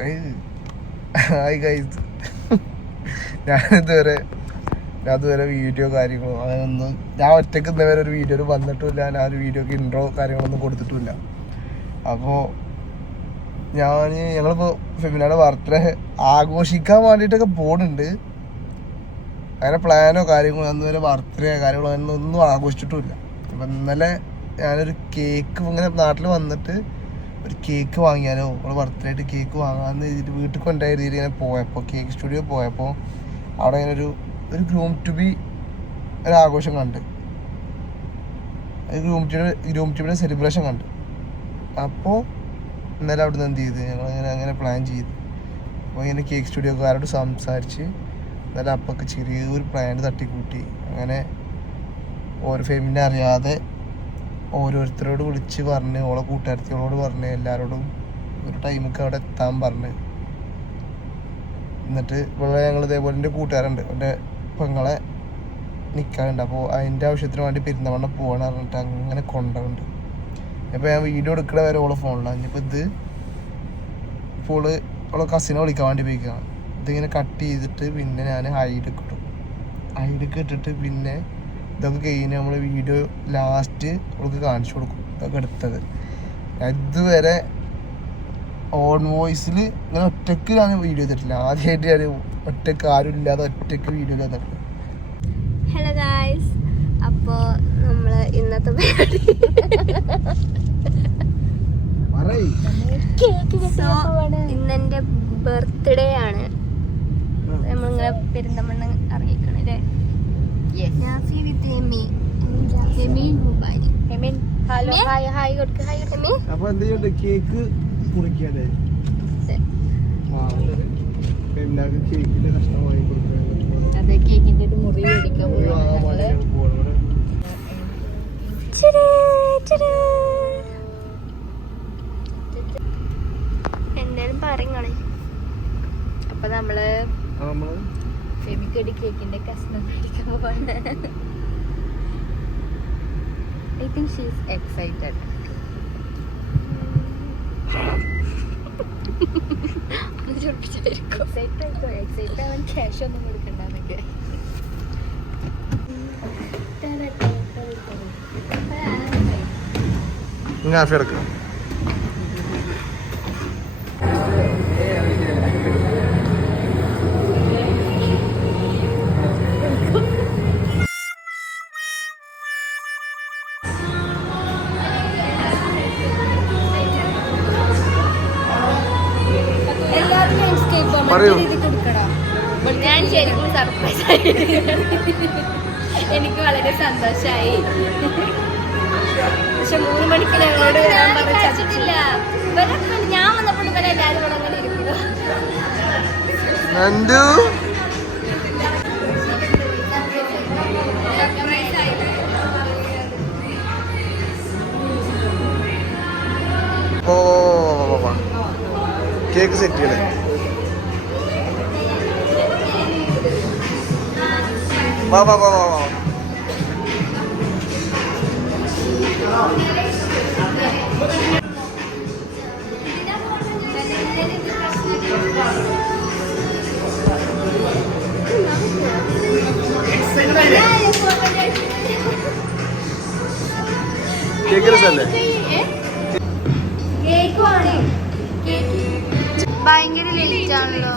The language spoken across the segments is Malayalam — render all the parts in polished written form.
ഹായ് ഗൈസ്, ഞാനിതുവരെ വീഡിയോ കാര്യങ്ങളോ അങ്ങനെയൊന്നും ഞാൻ ഒറ്റയ്ക്ക് ഇന്നേവരെ ഒരു വീഡിയോയിൽ വന്നിട്ടുമില്ല. ഞാൻ ഒരു വീഡിയോക്ക് ഇൻട്രോ കാര്യങ്ങളൊന്നും കൊടുത്തിട്ടുമില്ല. അപ്പോൾ ഞങ്ങളിപ്പോൾ ഫെമിനയുടെ ബർത്ത്ഡേ ആഘോഷിക്കാൻ വേണ്ടിയിട്ടൊക്കെ പോകുന്നുണ്ട്. അങ്ങനെ പ്ലാനോ കാര്യങ്ങളോ അന്നുവരെ ബർത്ത്ഡേ കാര്യങ്ങളോ അങ്ങനെ ഒന്നും ആഘോഷിച്ചിട്ടുമില്ല. അപ്പം ഇന്നലെ ഞാനൊരു കേക്ക് ഇങ്ങനെ നാട്ടിൽ വന്നിട്ട് ഒരു കേക്ക് വാങ്ങിയാലോ, നമ്മൾ ബർത്ത്ഡേ ആയിട്ട് കേക്ക് വാങ്ങാമെന്ന് എഴുതിയിട്ട് വീട്ടിൽ കൊണ്ടുപോയ രീതിയിൽ ഇങ്ങനെ പോയപ്പോൾ കേക്ക് സ്റ്റുഡിയോ പോയപ്പോൾ അവിടെ ഇങ്ങനെ ഒരു ഗ്രൂം ടു ബി ഒരു ആഘോഷം കണ്ട്, ഗ്രൂം ടു ബിയുടെ സെലിബ്രേഷൻ കണ്ട്. അപ്പോൾ ഇന്നലെ അവിടെ നിന്ന് എന്ത് ചെയ്ത് അങ്ങനെ പ്ലാൻ ചെയ്ത് അപ്പോൾ ഇങ്ങനെ കേക്ക് സ്റ്റുഡിയോക്കാരോട് സംസാരിച്ച് ഇന്നലെ അപ്പൊക്കെ ചെറിയൊരു പ്ലാൻ തട്ടിക്കൂട്ടി. അങ്ങനെ ഓരോ ഫെമിനെ അറിയാതെ ഓരോരുത്തരോട് വിളിച്ച് പറഞ്ഞ് ഓളെ കൂട്ടുകാരത്തികളോട് പറഞ്ഞ് എല്ലാവരോടും ഒരു ടൈമൊക്കെ അവിടെ എത്താൻ പറഞ്ഞ്. എന്നിട്ട് ഇവിടെ ഞങ്ങൾ ഇതേപോലെ എൻ്റെ കൂട്ടുകാരുണ്ട്, എൻ്റെ പെങ്ങളെ നിൽക്കാറുണ്ട്. അപ്പോൾ അതിൻ്റെ ആവശ്യത്തിന് വേണ്ടി പെരുന്തമണ്ണ പോകാൻ പറഞ്ഞിട്ട് അങ്ങനെ കൊണ്ടുണ്ട്. അപ്പോൾ ഞാൻ വീഡിയോ എടുക്കണ വരെ ഓളെ ഫോണിലാണ്. ഇനിയിപ്പോൾ ഇപ്പോൾ ഓളെ കസിനെ വിളിക്കാൻ വേണ്ടി പോയിക്കാണ്. ഇതിങ്ങനെ കട്ട് ചെയ്തിട്ട് പിന്നെ ഞാൻ ഹൈഡൊക്കെ ഇട്ടിട്ട് പിന്നെ ഇതൊക്കെ കഴിഞ്ഞ് നമ്മൾ വീഡിയോ ലാസ്റ്റ് അവൾക്ക് കാണിച്ചു കൊടുക്കും. ഇതൊക്കെ എടുത്തത് ഇതുവരെ ഓൺ വോയിസിൽ ഇങ്ങനെ ഒറ്റയ്ക്ക് ഞാൻ വീഡിയോ ചെയ്തിട്ടില്ല. ആദ്യമായിട്ട് ഞാൻ ഒറ്റയ്ക്ക് ആരും ഇല്ലാതെ ഒറ്റയ്ക്ക് വീഡിയോ ചെയ്തിട്ടുണ്ട്. ഹലോ ഗായ്സ്, അപ്പോൾ നമ്മൾ ഇന്നത്തെ ഇന്നെൻ്റെ ബർത്ത്ഡേ ആണ്. നമ്മളിങ്ങനെ പെരിന്തമണ്ണ അറിയിക്കണല്ലേ. കേക്ക് മുറിക്കാതെ കേക്കിന്റെ കഷ്ണം വാങ്ങി കൊടുക്കാൻ. അതെ, കേക്കിന്റെ ഒരു മുറി മേടിക്കാൻ എന്തായാലും പറയണേ. അപ്പൊ നമ്മള് ഫെമിക്കടി കേക്കിന്റെ കഷ്ണം മേടിക്കാൻ പോവാണ്. I think she is excited. Excite ആവാൻ ക്യാഷ് ഒന്നും കൊടുക്കണ്ടെന്നൊക്കെ. എടുക്കാം. ഞാൻ ശരിക്കും സർപ്രൈസ് ആയി. എനിക്ക് വളരെ സന്തോഷമായി. പക്ഷെ 3 മണിക്ക് ഞങ്ങളോട് വരാൻ പറഞ്ഞിട്ടില്ല. ഞാൻ വന്നപ്പോൾ ഇവരെ എല്ലാവരും ഇവിടെ അങ്ങനെ ഇരിക്കുന്നു. കേക്ക് സെറ്റ് ചെയ്യണേ. വാ വാ വാ വാ വാ. കേക്ക് രസല്ലേ? ഭയങ്കര ലേറ്റ് ആണല്ലോ.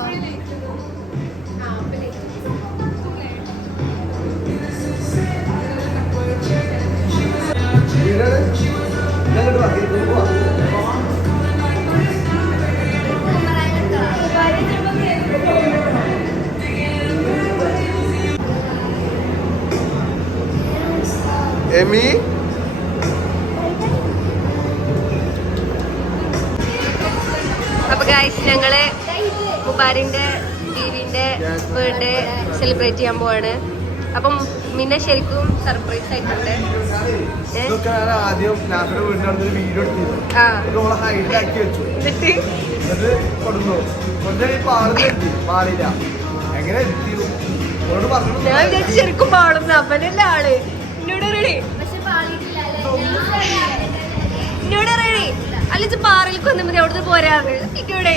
എമി അപ്പൊ ഗൈസ്, ഞങ്ങള് മുബാരിന്റെ ദീദിന്റെ ബർത്ത്ഡേ സെലിബ്രേറ്റ് ചെയ്യാൻ പോവാണ്. അപ്പം മിന്നെ ശരിക്കും സർപ്രൈസ് ആയിട്ടുണ്ട്. ആദ്യം വീട്ടിൽ വീഡിയോ ഹൈഡിലാക്കി വെച്ചു. ഞാൻ വിചാരിച്ചു ശരിക്കും പാടുന്ന അവനല്ല ആള്. എന്നോട് റെഡി അല്ലെങ്കിൽ പാറയിലേക്ക് വന്നാൽ മതി, അവിടുന്ന് പോരാറ് ഇവിടെ.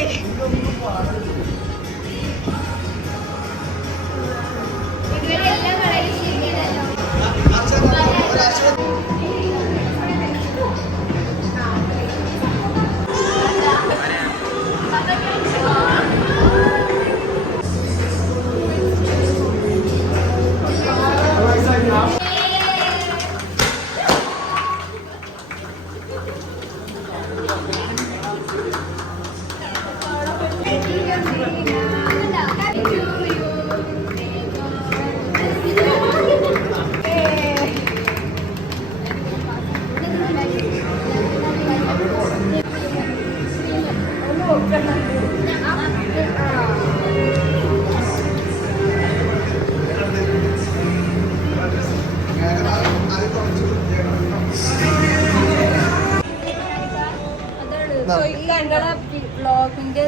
വ്ളോഗിന്റെ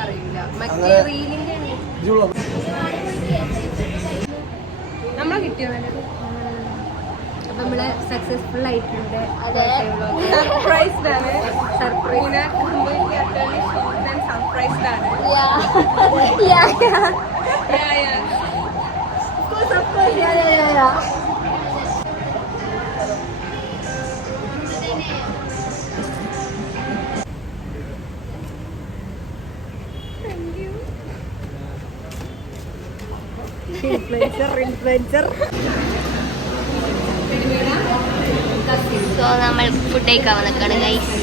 അറിയില്ല, മറ്റേ റീലിന്റെ നമ്മളെ കിട്ടിയോ നല്ലത്. അപ്പൊ നമ്മള് സക്സസ്ഫുൾ ആയിട്ടുണ്ട്. സർപ്രൈസ്ഡ് ആണ്. സർപ്രൈസ് സർപ്രൈസ്ഡ് ആണ്. സോ നമ്മൾ ഫുഡ് കഴിക്കാൻ വന്നിട്ടാണ് ഗൈസ്.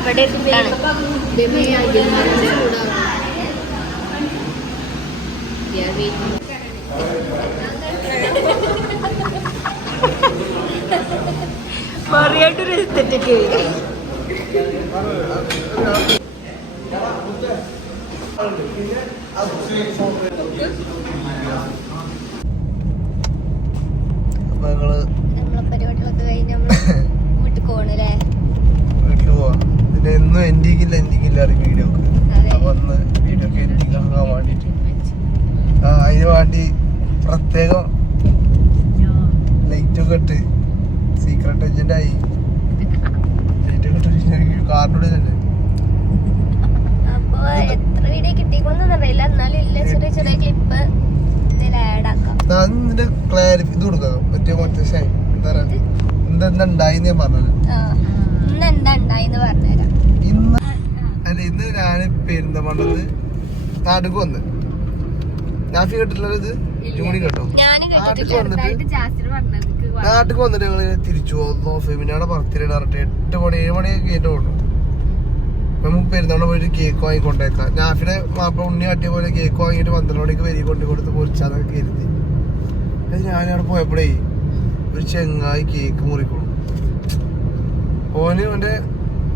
ഇവിടെ ഫുഡാണ്. മറിയായിട്ടൊരു എസ്തെറ്റിക്ക് അപ്പൊ ഞങ്ങള് നമ്മളെ പരിപാടികളൊക്കെ കഴിഞ്ഞ് നമ്മള് വീട്ടിൽ പോകണല്ലേ. വീട്ടില് പോവാ. പിന്നെ എന്നും എൻഡിങ്ങില്ല വീഡിയോ ഒക്കെ. അപ്പൊ ഒന്ന് വീഡിയോ ഒക്കെ എൻഡിങ് ആക്കാൻ വേണ്ടിട്ട് അതിന് വേണ്ടി പ്രത്യേകം ലൈറ്റ് ഒക്കെ ഇട്ട് സീക്രട്ട് ഏജന്റ് ആയി ലൈറ്റ് ഒക്കെ ഇട്ട് കാറിനോട് തന്നെ. അപ്പൊ എത്ര വീഡിയോ കിട്ടിക്കൊന്നും അറിയില്ല, എന്നാലും ഇല്ല ചെറിയ ചെറിയ ക്ലിപ്പ് ഇതിൽ ആഡ് ആക്കാം. ഇതിന്റെ ക്ലാരിഫി ഇത് കൊടുക്കാം. മറ്റേ എന്താ പറയാ എന്തെന്താ ഉണ്ടായിന്ന് ഞാൻ പറഞ്ഞത്. ഇന്ന് എന്താ ഉണ്ടായിന്ന് പറഞ്ഞുതരാം. ഇന്ന് ഞാന് പെരുന്തമണ്ണത് നാട്ടിക്ക് വന്ന് നാഫി കേട്ടിട്ടുള്ളത് ഇത് ജൂണി കേട്ടോ. നാട്ടിക്ക് വന്നിട്ട് ഞങ്ങള് തിരിച്ചു പോകുന്നു. ഫെമിനയുടെ ബർത്ത്ഡേ പറഞ്ഞിട്ട് 8 മണി 7 മണിയൊക്കെ കഴിഞ്ഞിട്ട് കൊണ്ടു. നമുക്ക് പെരുന്നാളിന് പോയിട്ട് കേക്ക് വാങ്ങി കൊണ്ടേക്കാം. നാഫിനെ മാപ്പിള ഉണ്ണി കാട്ടിയ പോലെ കേക്ക് വാങ്ങിയിട്ട് 12 മണിക്ക് വരി കൊണ്ട് കൊടുത്ത് പൊരിച്ചാന്നൊക്കെ കരുതി. അത് ഞാനവിടെ പോയപ്പോഴേ ഒരു ചെങ്ങായി കേക്ക് മുറിക്കണം. ഓന് അവന്റെ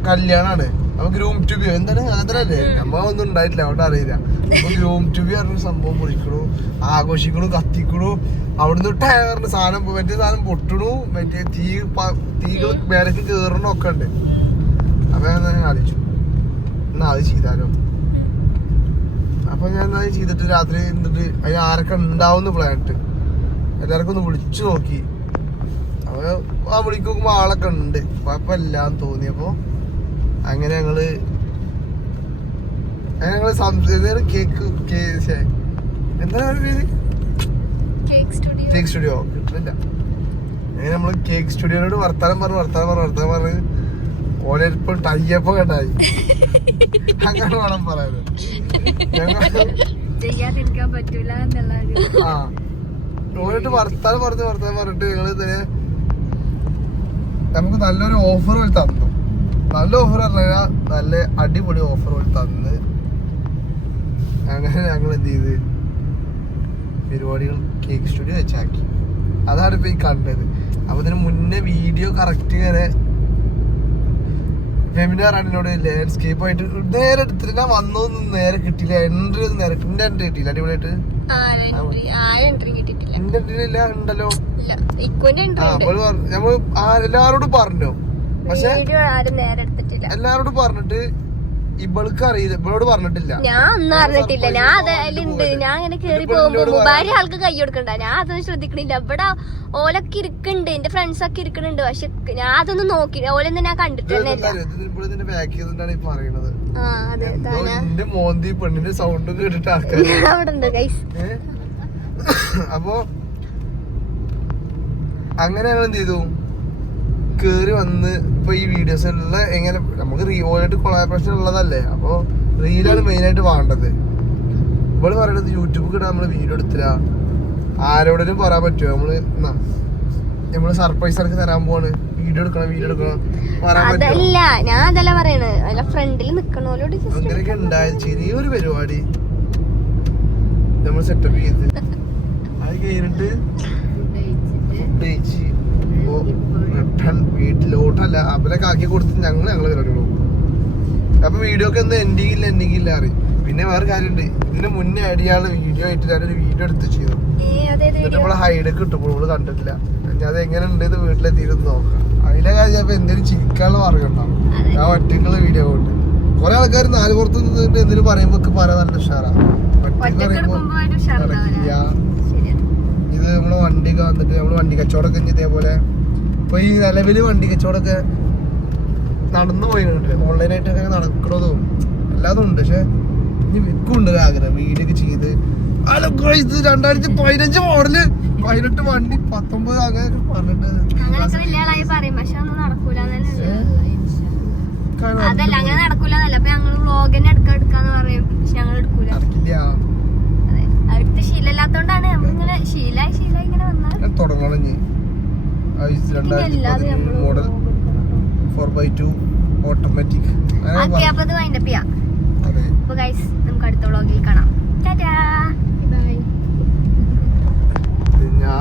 കല്യാണാണ്. അപ്പൊ ഗ്രൂം ടു ബി എന്താണ് അങ്ങനല്ലേ, നമ്മ ഒന്നും ഉണ്ടായിട്ടില്ല, അവിടെ അറിയില്ല. അപ്പൊ ഗ്രൂം ടു ബി പറഞ്ഞ സംഭവം മുറിക്കണു, ആഘോഷിക്കണു, കത്തിക്കണു. അവിടുന്ന് ടയറിന് സാധനം മറ്റേ സാധനം പൊട്ടണു, മറ്റേ തീകൾ മേലേക്ക് കേറണൊക്കെ ഉണ്ട്. അപ്പൊ ഞാൻ ആലോചിച്ചു എന്നാ അത് ചെയ്താലോ. അപ്പൊ ഞാൻ അത് ചെയ്തിട്ട് രാത്രി എന്നിട്ട് അതിന് ആരൊക്കെ ഉണ്ടാവുന്ന പ്ലാനിട്ട് എല്ലാവർക്കും ഒന്ന് വിളിച്ചു നോക്കി. അപ്പൊ ആ വിളിക്ക് നോക്കുമ്പോ ആളൊക്കെ ഉണ്ട്, കുഴപ്പമില്ലാന്ന് തോന്നിയപ്പോ അങ്ങനെ ഞങ്ങള് കേക്ക് എന്താ കേക്ക് സ്റ്റുഡിയോ കിട്ടുന്നില്ല. അങ്ങനെ നമ്മള് കേക്ക് സ്റ്റുഡിയോനോട് വർത്താനം പറഞ്ഞ് ഓലിപ്പം ടൈയപ്പം കണ്ടായി. അങ്ങനെ വേണം പറയാന്. ആ ഓലിട്ട് വർത്താനം പറഞ്ഞിട്ട് ഞങ്ങള് തന്നെ നമുക്ക് നല്ലൊരു ഓഫർ വഴി തന്നു. നല്ല ഓഫർ പറഞ്ഞാൽ നല്ല അടിപൊളി ഓഫർ വഴി തന്ന് അങ്ങനെ ഞങ്ങൾ എന്ത് ചെയ്ത് പരിപാടികൾ കേക്ക് സ്റ്റുഡിയോ വെച്ചാക്കി. അതാണ് ഇപ്പൊ ഈ കണ്ടത്. അപ്പൊ ഇതിന് മുന്നേ വീഡിയോ കറക്റ്റ് ഇങ്ങനെ ഫെമിനാറാണ് ലാൻഡ്സ്കേപ്പ് ആയിട്ട് നേരെ എടുത്തിട്ട് ഞാൻ വന്നൊന്നും നേരെ കിട്ടിയില്ല. എൻട്രി ഒന്നും നേരെ എന്റെ എൻട്രി കിട്ടിയില്ല. അടിപൊളിയായിട്ട് എന്റെ എൻട്രി ഇല്ല ഉണ്ടല്ലോ. നമ്മള് എല്ലാരോടും പറഞ്ഞു, പക്ഷെ എല്ലാരോടും പറഞ്ഞിട്ട് ഇവൾക്ക് അറിയില്ല, ഇവളോട് പറഞ്ഞിട്ടില്ല. ഞാൻ ഒന്നും അറിഞ്ഞിട്ടില്ല. ഞാൻ അതിലുണ്ട്. ഞാൻ ഇങ്ങനെ കേറി പോകുമ്പോ ഭാര്യ ആൾക്ക് കൈ കൊടുക്കണ്ട. ഞാൻ അതൊന്നും ശ്രദ്ധിക്കണില്ല. ഇവിടെ ഓലൊക്കെ ഇരിക്കുന്നുണ്ട്, എന്റെ ഫ്രണ്ട്സ് ഒക്കെ ഇരിക്കുന്നുണ്ട്. പക്ഷെ ഞാൻ അതൊന്നും നോക്കി ഓലൊന്നും ഞാൻ കണ്ടിട്ടല്ലേ ഇല്ല. എന്റെ മോന്തി പെണ്ണിന്റെ സൗണ്ട് കേട്ടിട്ട് ആൾക്കാർ അവിടെ ഉണ്ട് ഗൈസ്. അപ്പൊ അങ്ങനെ ഞങ്ങൾ എന്ത് ചെയ്തു, കേറി വന്ന് ഇപ്പൊ ഈ വീഡിയോസ് എല്ലാം എങ്ങനെ നമുക്ക് റിയോലായിട്ട് കൊളാബറേഷൻ ഉള്ളതല്ലേ, അപ്പൊ റീലാണ് മെയിൻ ആയിട്ട് വേണ്ടത്. ഇവള് പറയണത് യൂട്യൂബ് കിട്ടാൻ നമ്മള് വീഡിയോ എടുത്തില്ല, ആരോടും പറയാൻ പറ്റുമോ, നമ്മള് സർപ്രൈസ് ആർക്ക് തരാൻ പോവാണ്, വീഡിയോ എടുക്കണം പറയാൻ പറ്റുമോ? അതല്ല, ഞാൻ അതല്ല പറയണത്. അല്ല ഫ്രണ്ടിൽ നിക്കണോലോട് അങ്ങനെയൊക്കെ ഉണ്ടായത് ചെറിയൊരു പരിപാടി നമ്മൾ സെറ്റപ്പ് ചെയ്ത് അത് കഴിഞ്ഞിട്ട് ഫുഡ് കഴിച്ച് വീട്ടിലോട്ടല്ല അവലൊക്കെ ആക്കി കൊടുത്ത് ഞങ്ങള് പരിപാടി പോകും. അപ്പൊ വീഡിയോ ഒക്കെ ഒന്ന് എൻഡിങ്ങില്ല അറിയും. പിന്നെ വേറെ കാര്യമുണ്ട്, ഇതിന് മുന്നേ അടിയാനുള്ള വീഡിയോ ആയിട്ട് ഞാനൊരു വീഡിയോ എടുത്ത് ചെയ്തു. എന്നിട്ട് നമ്മളെ ഹൈഡൊക്കെ ഇട്ടപ്പോൾ നമ്മള് കണ്ടിട്ടില്ല. ഞാൻ അത് എങ്ങനെ ഉണ്ട് ഇത് വീട്ടിലെത്തിയിരുന്നു നോക്കാം. അതിലെ കാര്യം ചിലപ്പോ എന്തെങ്കിലും ചിരിക്കാനുള്ള പറയുണ്ടാവും. ഞാൻ ഒറ്റക്കുള്ള വീഡിയോ കൊണ്ട് കുറെ ആൾക്കാർ നാല് പുറത്ത് നിന്നിട്ട് എന്തെങ്കിലും പറയുമ്പോ പറയാൻ നല്ല ഉഷാറാ. ഒറ്റക്ക് പറയുമ്പോ നടക്കില്ല. ഇത് നമ്മള് വണ്ടിയൊക്കെ വന്നിട്ട് നമ്മള് വണ്ടി കച്ചവടമൊക്കെ ഇതേപോലെ ഇപ്പൊ ഈ നിലവില് വണ്ടി കച്ചവടമൊക്കെ നടന്നു പോയിട്ടുണ്ട്. ഓൺലൈനായിട്ടൊക്കെ നടക്കണതും എല്ലാതും ഉണ്ട്. പക്ഷെ ഇനി വിൽക്കുണ്ട് ആഗ്രഹം വീടൊക്കെ ചെയ്ത്. ഇത് 2015 മോഡല് 18 വണ്ടി 19 അങ്ങനെയൊക്കെ പറഞ്ഞിട്ട് അതല്ല അങ്ങനെ നടക്കൂലെന്നല്ല. അപ്പൊ ഞങ്ങള് വ്ളോഗ് തന്നെ എടുക്കാന്ന് പറയും. പക്ഷെ ഞങ്ങൾ എടുക്കൂല, അടുത്ത് ശീലമില്ലാത്തോണ്ടാണ്. നമ്മളിങ്ങനെ ശീലായി ഇങ്ങനെ വന്നാൽ തുടങ്ങണം. മോഡൽ 4x2 ഓട്ടോമാറ്റിക് നമുക്ക് അടുത്ത വ്ളോഗിൽ കാണാം. ബൈ. ഞാൻ